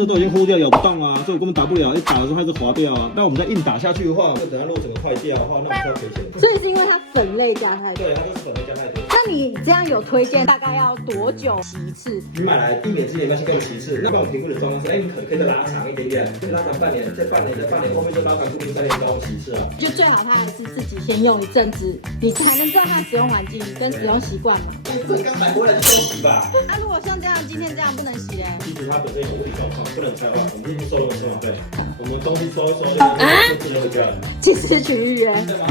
这都已经呼掉，咬不动啊，所以我根本打不了。一打的时候它就滑掉啊。那我们再硬打下去的话，就等它如果整个坏掉的话，那我们就要赔钱。所以是因为它粉类加太多。对，它就是粉类加太多。那你这样有推荐大概要多久洗一次？你买来1年之前要先给我洗一次。那帮我评估的状况是，你可能可以再拉长一点点，拉长半年，再半年，后面就拉长固定3年帮我洗一次啊。就最好它还是自己先用一阵子，你才能知道它使用环境跟使用习惯嘛。这刚买回来就先洗吧。那如果像这样今天这样不能洗嘞？其实它本身有物理状况，不能拆换，我们是不收那个生活费，我们东西收一收就直接回家了。及时取预约。对吗？